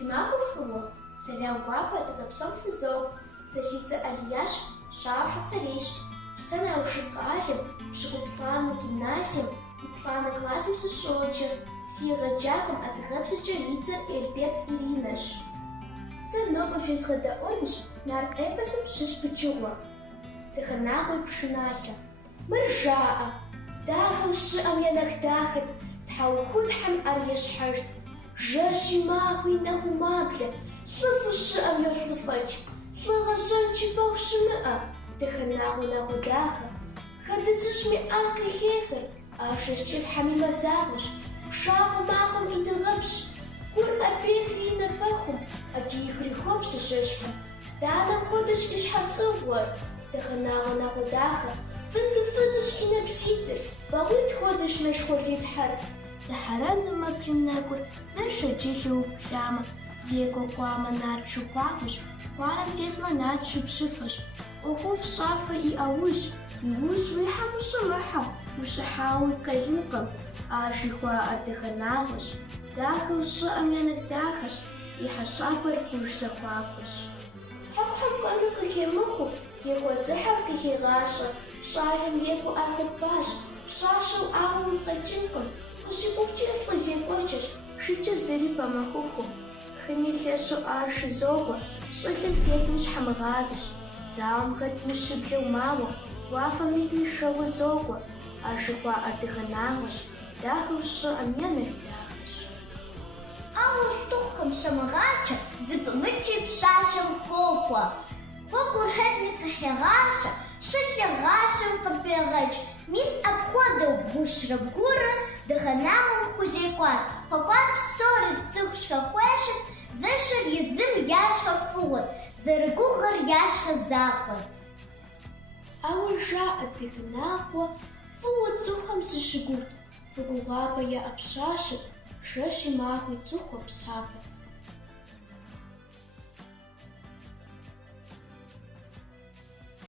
Фимаху фуо, салям папа, это капсом физо, сосица альяш, шаха цариш, сцена ушикалем, шикуплану гимназием, и плана классом сушочер, сира джаком от гребсича лица Эльберт Иринаш. Сырно пофизгода онш, нарк эпосом шишпачуа. Таханахуй пшинахя. Мыржаа, дахам шиам янахтахат, тхаухуд хам арьяшхажт. Жаши махуй нахумабля, слыфу шиам ёслыфач, слыгашан чипах шимыа, таханаху нахудаха. Хадызышми арка хехер, ашишчив хамима загуш, шаху махам и дырапш, кур опехри на фахум, а тихри хопши шишка. Тадам ходыш иш хацугуар, таханаху нахудаха, фынду фызыш и напситер, бавыт ходыш наш ходит хар. Тахаран мапринакур, нарша чихи упряма, зеко куама нарчу пахуш, куарам тесма нарчу пшифаш, ухув шафа и ауш, и уш вихам ушамаха, ушахауи калюкам, ашихуа атаханахуш, даха ушаам янагдахаш, и хашапар куш захуакуш. Хам кану кахемуху, еко захар кахегаша, шарим еко архипаш, шашал ауи качинкам, Ушипукчи слазекочеш, шича зыри помахуху. Ханилесу арши зогу, слыхим петниш хамгазыш. Заум хатниши блеумаму, вафамитни шаву зогу, аршихуа атыханагуш, дахуши амьянах дахаш. Аул тухам шамагача, зипамычи пшашам копа. Покурхетни кахегаша, шихегашам капегач, мис обхода бушрабгура, дыханамом хузейкват, покват ссоры цухшка хуэшет, зэшер язым яшка фуот, зарыгухар яшка запад. Ауша атыханахуа, фуот цухам сышигут, фугугапа я обшашет, шеши махуй цуху псапет.